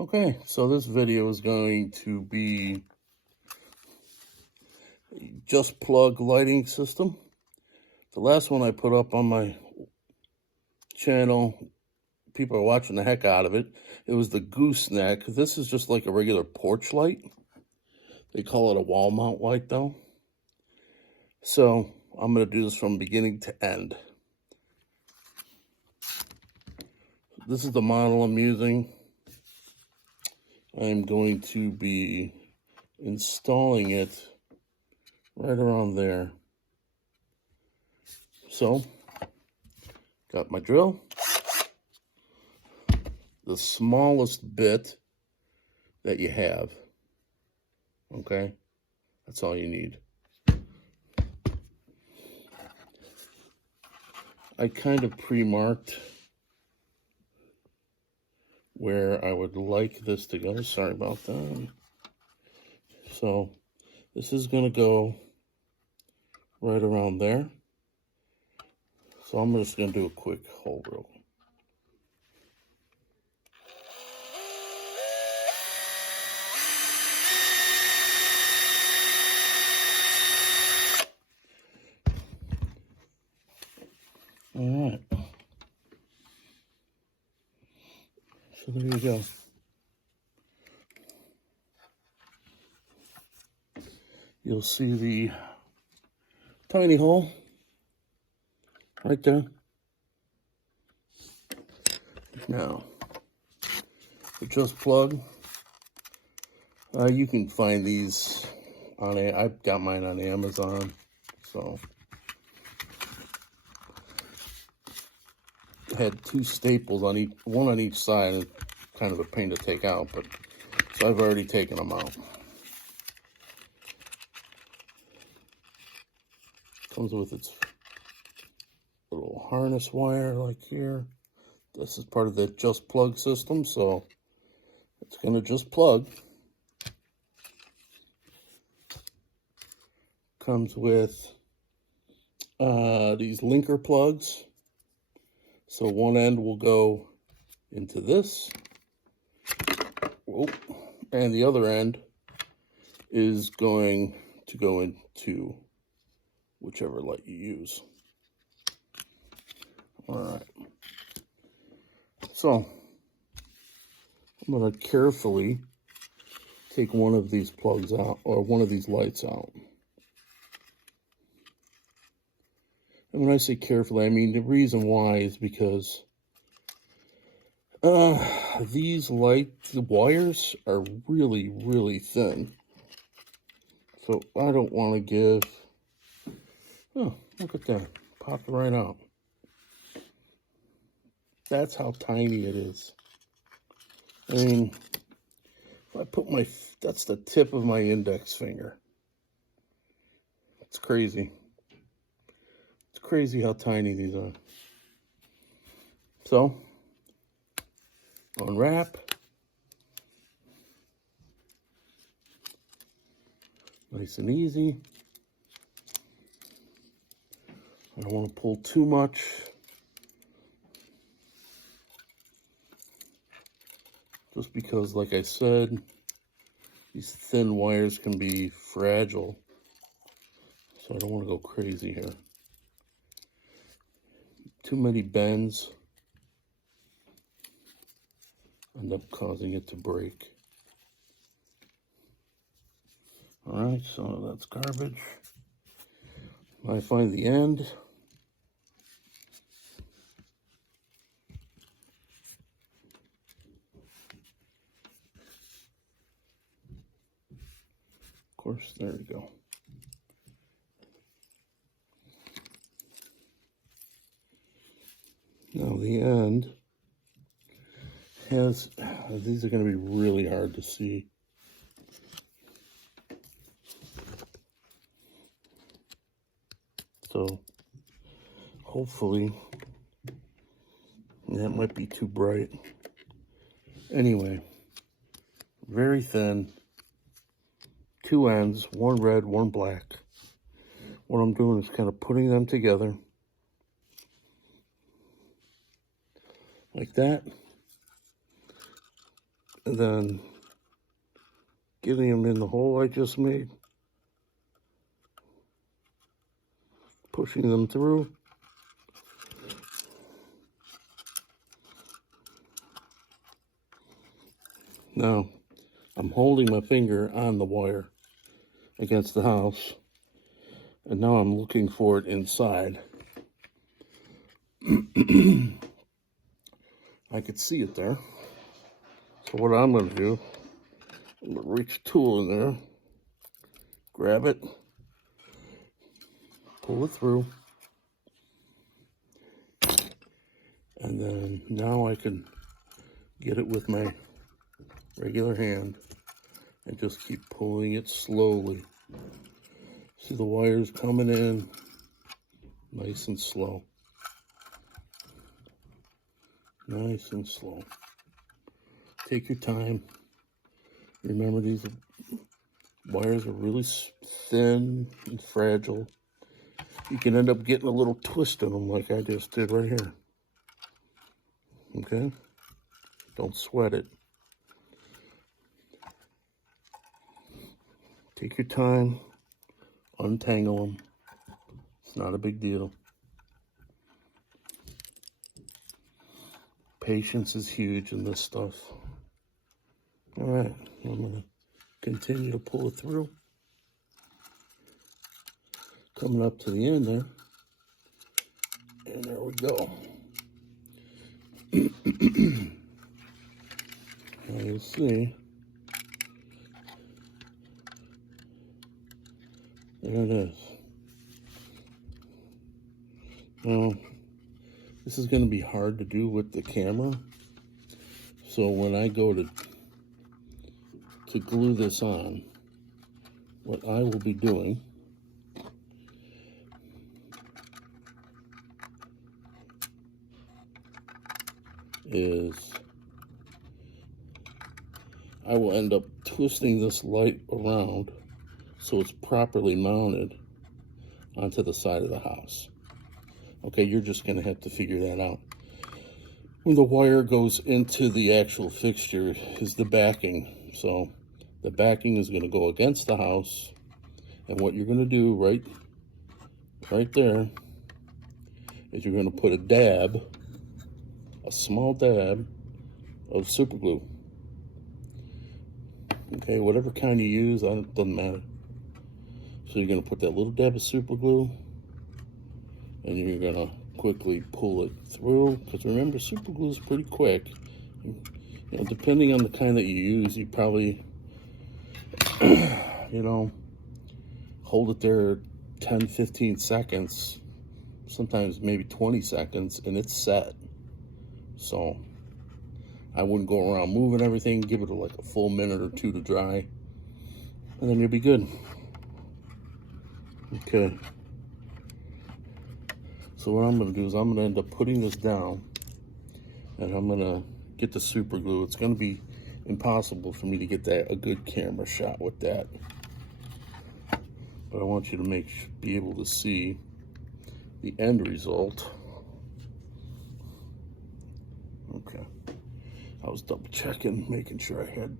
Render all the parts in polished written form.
Okay, so this video is going to be a just plug lighting system. The last one I put up on my channel, people are watching the heck out of it. It was the gooseneck. This is just like a regular porch light. They call it a wall mount light though. So I'm going to do this from beginning to end. This is the model I'm using. I'm going to be installing it right around there. So, got my drill, the smallest bit that you have, okay? That's all you need. I kind of pre-marked where I would like this to go. Sorry about that. So this is going to go right around there. So I'm just going to do a quick hole drill. All right. So there you go. You'll see the tiny hole right there. Now, the just plug. You can find these on I've got mine on Amazon. So I had two staples on each, one on each side, and kind of a pain to take out, but so I've already taken them out. Comes with its little harness wire like here. This is part of the just plug system, so it's gonna just plug. Comes with these linker plugs. So one end will go into this. Whoa. And the other end is going to go into whichever light you use. All right. So I'm going to carefully take one of these plugs out, or one of these lights out. And when I say carefully, I mean the reason why is because these wires are really, really thin. So I don't want to give... Oh, look at that. Popped right out. That's how tiny it is. I mean, if I put my... That's the tip of my index finger. It's crazy. It's crazy how tiny these are. So, unwrap. Nice and easy. I don't want to pull too much. Just because, like I said, these thin wires can be fragile. So I don't want to go crazy here. Too many bends end up causing it to break. All right, so that's garbage. I find the end. Of course, there we go. Now the end has, these are going to be really hard to see. So hopefully, that might be too bright. Anyway, very thin, two ends, one red, one black. What I'm doing is kind of putting them together like that. and then getting them in the hole I just made, pushing them through. Now, I'm holding my finger on the wire against the house, and now I'm looking for it inside. I could see it there. So what I'm going to do, I'm going to reach a tool in there, grab it, pull it through, and then now I can get it with my regular hand and just keep pulling it slowly. See the wires coming in nice and slow. Nice and slow. Take your time. Remember, these wires are really thin and fragile. You can end up getting a little twist in them like I just did right here. Okay? Don't sweat it. Take your time. Untangle them. It's not a big deal. Patience is huge in this stuff. All right, I'm going to continue to pull it through. Coming up to the end there. And there we go. Now you'll see. There it is. Now, this is going to be hard to do with the camera. So when I go to glue this on, what I will be doing is I will end up twisting this light around so it's properly mounted onto the side of the house. Okay, you're just going to have to figure that out. When the wire goes into the actual fixture is the backing. So the backing is going to go against the house. And what you're going to do right there is you're going to put a small dab of super glue. Okay, whatever kind you use, it doesn't matter. So you're going to put that little dab of super glue, and you're going to quickly pull it through, because remember, super glue is pretty quick. You know, depending on the kind that you use, you probably, you know, hold it there 10, 15 seconds, sometimes maybe 20 seconds, and it's set. So I wouldn't go around moving everything. Give it like a full minute or two to dry, and then you'll be good. Okay. So what I'm going to do is I'm going to end up putting this down, and I'm going to get the super glue. It's going to be impossible for me to get a good camera shot with that, but I want you to be able to see the end result. Okay. I was double checking, making sure I had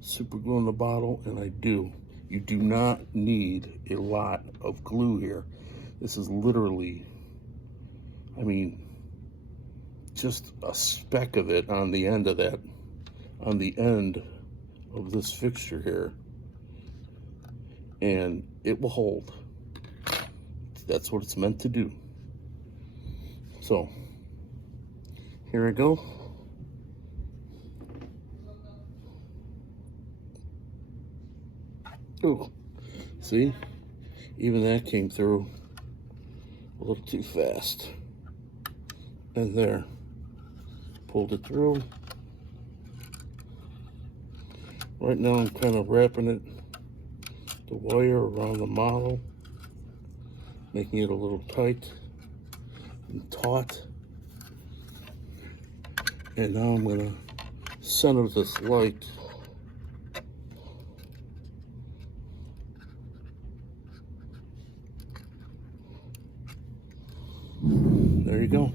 super glue in the bottle, and I do. You do not need a lot of glue here. This is literally, I mean, just a speck of it on the end of that, on the end of this fixture here, and it will hold. That's what it's meant to do. So, here I go. Ooh, see? Even that came through a little too fast. And there, pulled it through. Right now I'm kind of wrapping the wire around the model, making it a little tight and taut. And now I'm gonna center this light. There you go.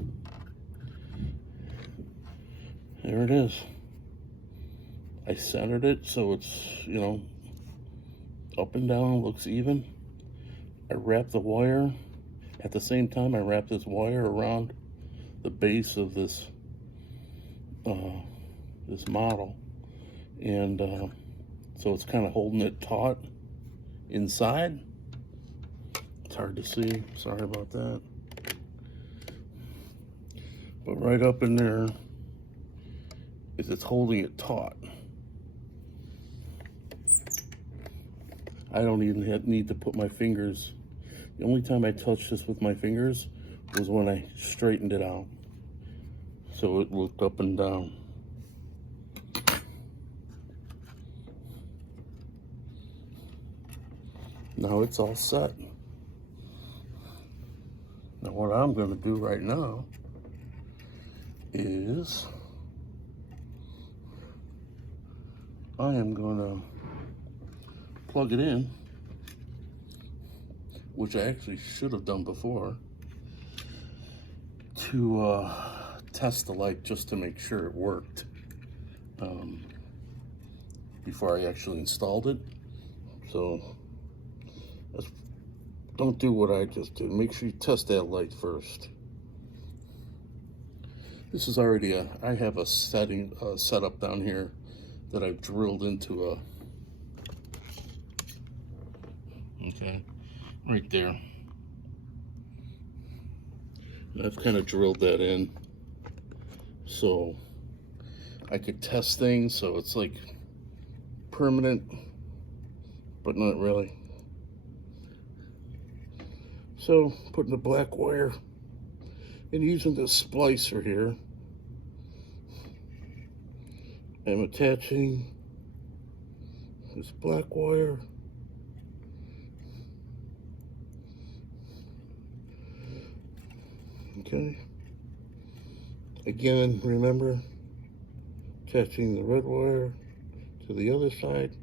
There it is. I centered it so it's, you know, up and down, looks even. I wrap the wire. At the same time, I wrap this wire around the base of this this model, and so it's kind of holding it taut inside. It's hard to see, sorry about that. But right up in there is it's holding it taut. I don't even need to put my fingers. The only time I touched this with my fingers was when I straightened it out. So it looked up and down. Now it's all set. Now what I'm going to do right now is I am going to plug it in, which I actually should have done before, to test the light just to make sure it worked before I actually installed it. So don't do what I just did. Make sure you test that light first. This is already I have a setup down here that I've drilled into okay, right there. And I've kind of drilled that in so I could test things, so it's like permanent, but not really. So putting the black wire and using this splicer here, I'm attaching this black wire okay. Again, remember, attaching the red wire to the other side.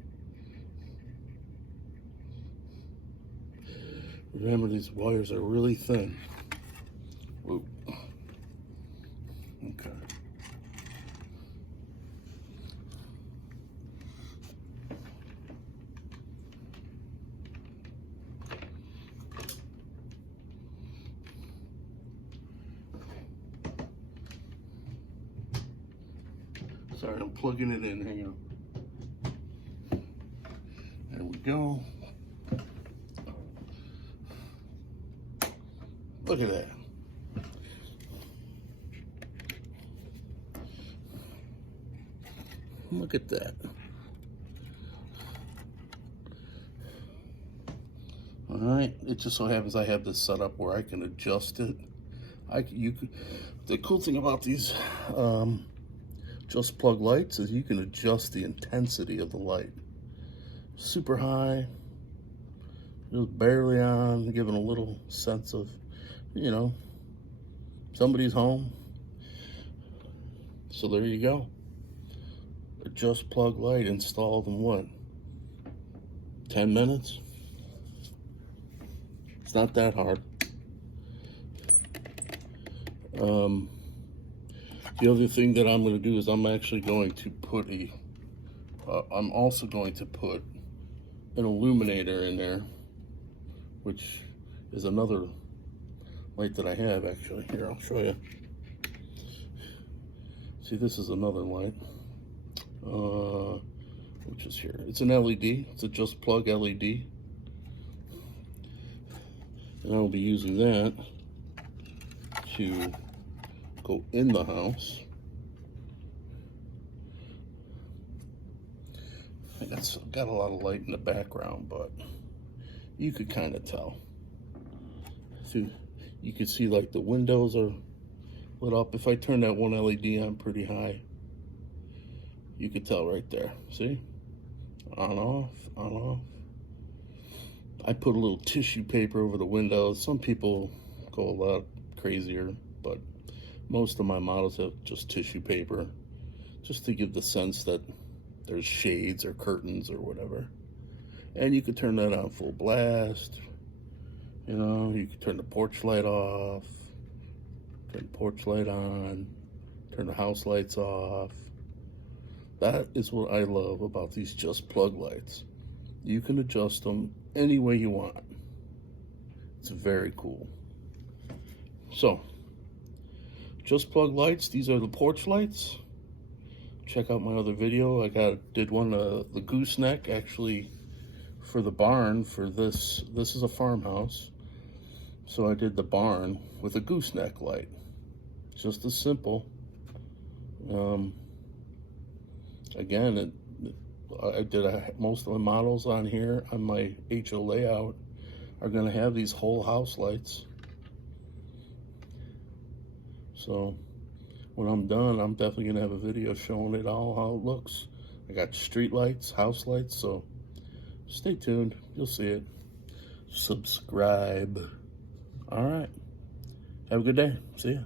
Remember, these wires are really thin. Whoa. Okay. Sorry, I'm plugging it in. Hang on. There we go. Look at that. Look at that. All right. It just so happens I have this set up where I can adjust it. The cool thing about these just plug lights is you can adjust the intensity of the light. Super high, just barely on, giving a little sense of, you know, somebody's home. So there you go. A just plug light installed in what? 10 minutes? It's not that hard. The other thing that I'm going to do is I'm actually going to put I'm also going to put an illuminator in there, which is another light that I have actually. Here, I'll show you. See, this is another light, which is here. It's an LED. It's a just plug LED. And I'll be using that to go in the house. I got a lot of light in the background, but you could kind of tell. See, you can see like the windows are lit up. If I turn that one LED on pretty high, you could tell right there. See? On, off, on, off. I put a little tissue paper over the windows. Some people go a lot crazier, but most of my models have just tissue paper, just to give the sense that there's shades or curtains or whatever. And you could turn that on full blast. You know, you could turn the porch light off, turn the porch light on, turn the house lights off. That is what I love about these Just Plug lights. You can adjust them any way you want. It's very cool. So, Just Plug lights, these are the porch lights. Check out my other video. I did one, the gooseneck, actually, for the barn for this. This is a farmhouse. So I did the barn with a gooseneck light. Just as simple. Again, I did most of the models on here on my HO layout are going to have these whole house lights. So when I'm done, I'm definitely going to have a video showing it all, how it looks. I got street lights, house lights, so stay tuned. You'll see it. Subscribe. All right. Have a good day. See ya.